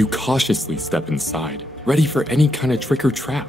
You cautiously step inside, ready for any kind of trick or trap.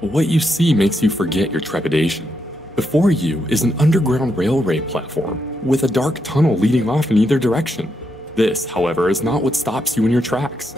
But what you see makes you forget your trepidation. Before you is an underground railway platform with a dark tunnel leading off in either direction. This, however, is not what stops you in your tracks.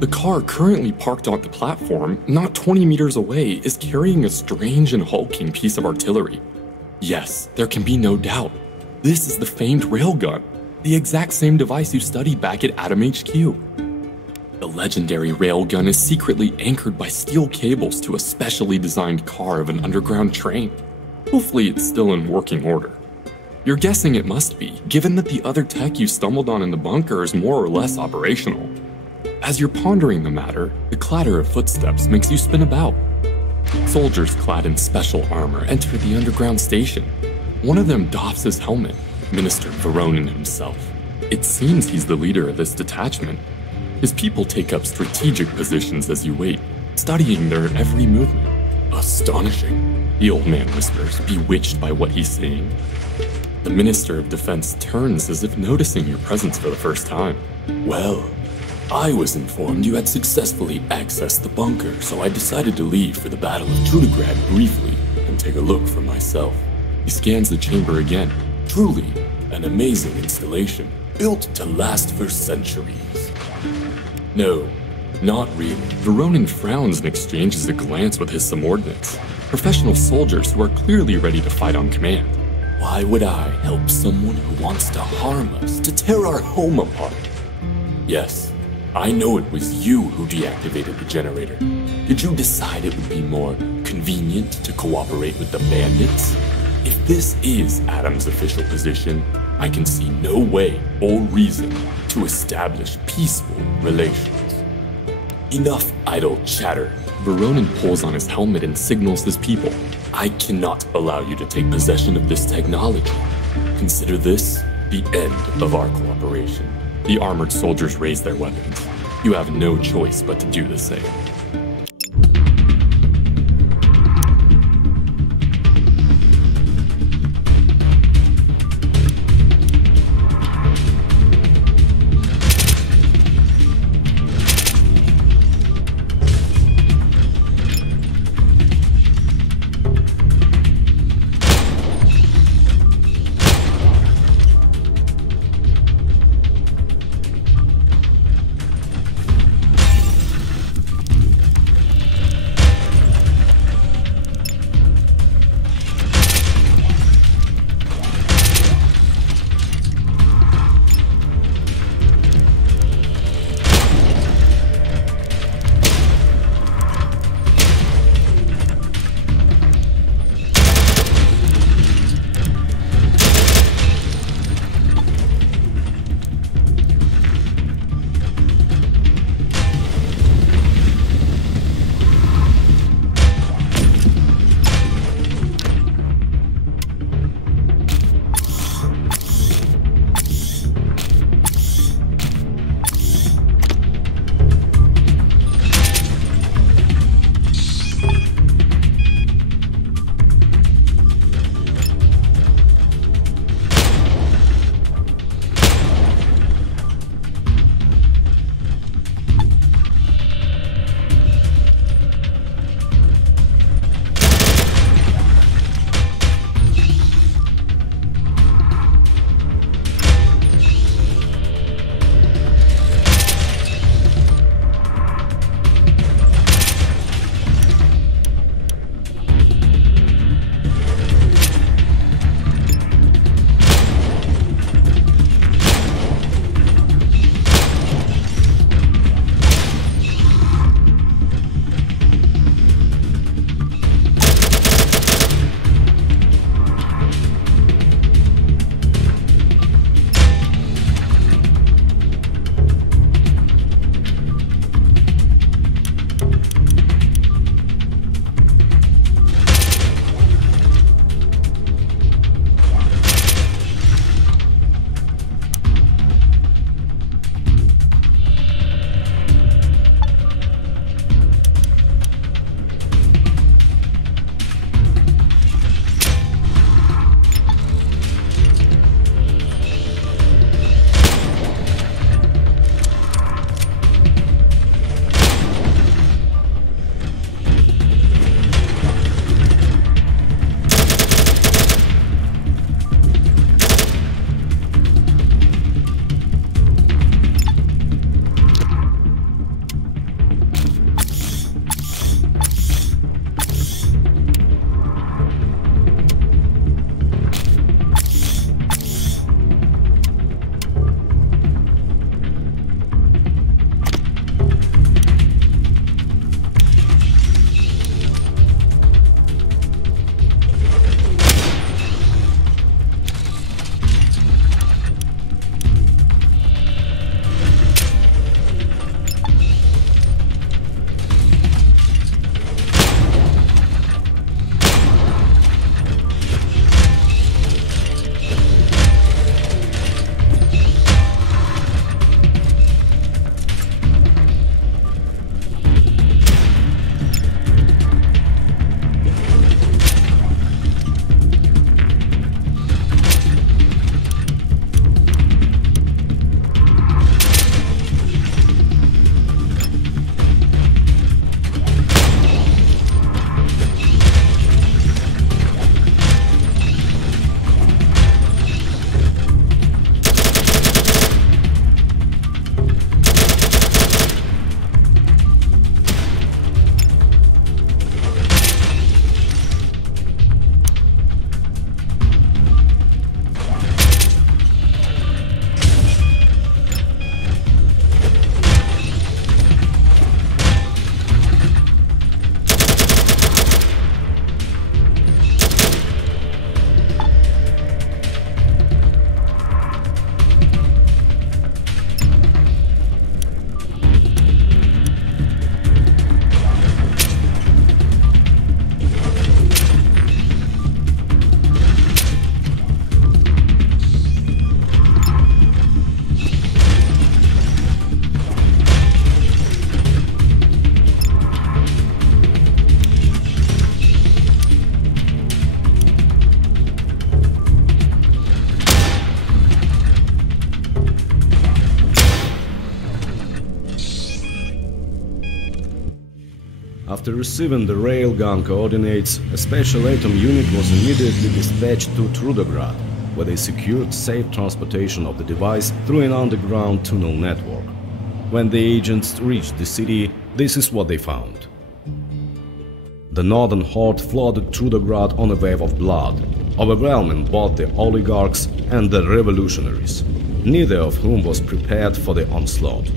The car currently parked on the platform, not 20 meters away, is carrying a strange and hulking piece of artillery. Yes, there can be no doubt. This is the famed railgun, the exact same device you studied back at Atom HQ. The legendary railgun is secretly anchored by steel cables to a specially designed car of an underground train. Hopefully it's still in working order. You're guessing it must be, given that the other tech you stumbled on in the bunker is more or less operational. As you're pondering the matter, the clatter of footsteps makes you spin about. Soldiers clad in special armor enter the underground station. One of them doffs his helmet, Minister Voronin himself. It seems he's the leader of this detachment. His people take up strategic positions as you wait, studying their every movement. Astonishing, the old man whispers, bewitched by what he's seeing. The Minister of Defense turns as if noticing your presence for the first time. Well, I was informed you had successfully accessed the bunker, so I decided to leave for the Battle of Trudograd briefly and take a look for myself. He scans the chamber again. Truly, an amazing installation, built to last for centuries. No, not really. Voronin frowns and exchanges a glance with his subordinates, professional soldiers who are clearly ready to fight on command. Why would I help someone who wants to harm us, to tear our home apart? Yes, I know it was you who deactivated the generator. Did you decide it would be more convenient to cooperate with the bandits? If this is Atom's official position, I can see no way or reason to establish peaceful relations. Enough idle chatter. Voronin pulls on his helmet and signals his people. I cannot allow you to take possession of this technology. Consider this the end of our cooperation. The armored soldiers raise their weapons. You have no choice but to do the same. After receiving the railgun coordinates, a special atom unit was immediately dispatched to Trudograd, where they secured safe transportation of the device through an underground tunnel network. When the agents reached the city, this is what they found. The northern horde flooded Trudograd on a wave of blood, overwhelming both the oligarchs and the revolutionaries, neither of whom was prepared for the onslaught.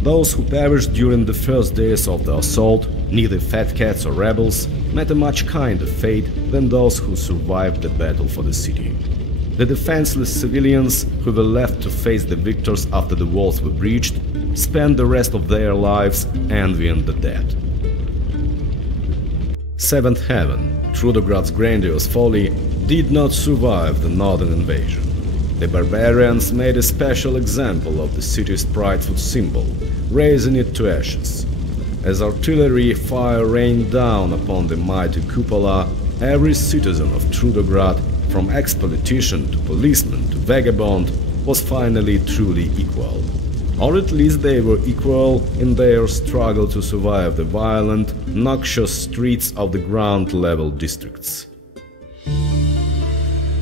Those who perished during the first days of the assault, neither fat cats or rebels, met a much kinder fate than those who survived the battle for the city. The defenseless civilians who were left to face the victors after the walls were breached spent the rest of their lives envying the dead. Seventh Heaven, Trudograd's grandiose folly, did not survive the northern invasion. The barbarians made a special example of the city's prideful symbol, razing it to ashes. As artillery fire rained down upon the mighty cupola, every citizen of Trudograd, from ex-politician to policeman to vagabond, was finally truly equal. Or at least they were equal in their struggle to survive the violent, noxious streets of the ground-level districts.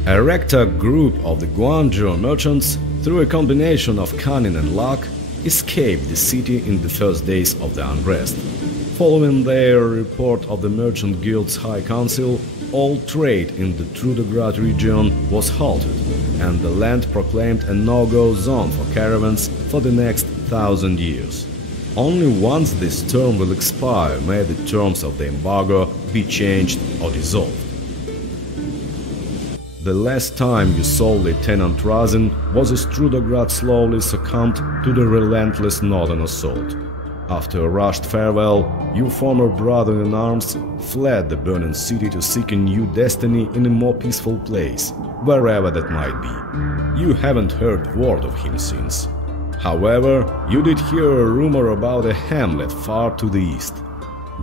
A ragtag group of the Guangzhou merchants, through a combination of cunning and luck, escaped the city in the first days of the unrest. Following their report of the Merchant Guild's High Council, all trade in the Trudograd region was halted, and the land proclaimed a no-go zone for caravans for the next 1,000 years. Only once this term will expire may the terms of the embargo be changed or dissolved. The last time you saw Lieutenant Razin was as Trudograd slowly succumbed to the relentless northern assault. After a rushed farewell, your former brother-in-arms fled the burning city to seek a new destiny in a more peaceful place, wherever that might be. You haven't heard word of him since. However, you did hear a rumor about a hamlet far to the east.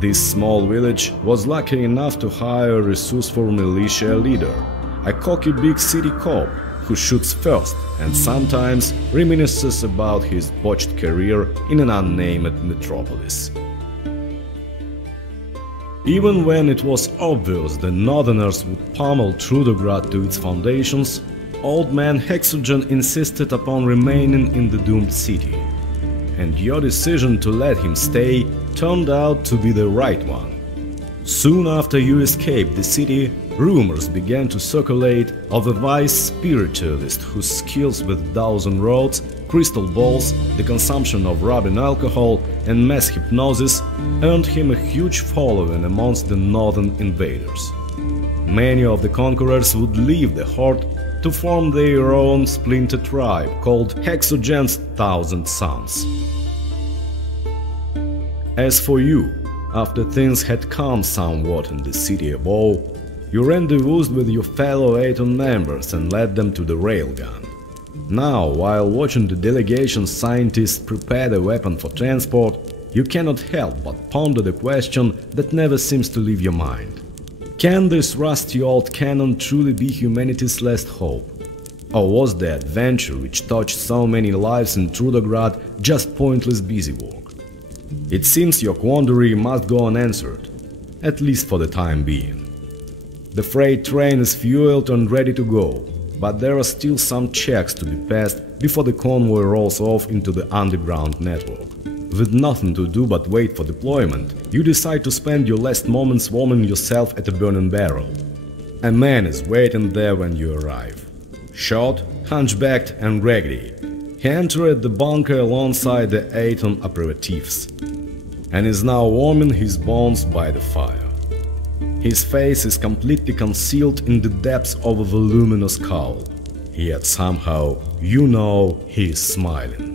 This small village was lucky enough to hire a resourceful militia leader, a cocky big city cop who shoots first and sometimes reminisces about his botched career in an unnamed metropolis. Even when it was obvious the northerners would pummel Trudograd to its foundations, old man Hexogen insisted upon remaining in the doomed city. And your decision to let him stay turned out to be the right one. Soon after you escaped the city, rumors began to circulate of a wise spiritualist whose skills with dozen rods, crystal balls, the consumption of rubbing alcohol and mass hypnosis earned him a huge following amongst the northern invaders. Many of the conquerors would leave the horde to form their own splinter tribe called Hexogen's Thousand Sons. As for you, after things had calmed somewhat in the city above, you rendezvoused with your fellow Aton members and led them to the railgun. Now, while watching the delegation's scientists prepare the weapon for transport, you cannot help but ponder the question that never seems to leave your mind. Can this rusty old cannon truly be humanity's last hope? Or was the adventure which touched so many lives in Trudograd just pointless busywork? It seems your quandary must go unanswered, at least for the time being. The freight train is fueled and ready to go, but there are still some checks to be passed before the convoy rolls off into the underground network. With nothing to do but wait for deployment, you decide to spend your last moments warming yourself at a burning barrel. A man is waiting there when you arrive. Short, hunchbacked and raggedy, he entered the bunker alongside the Aton aperitifs, and is now warming his bones by the fire. His face is completely concealed in the depths of a voluminous cowl, yet somehow you know he is smiling.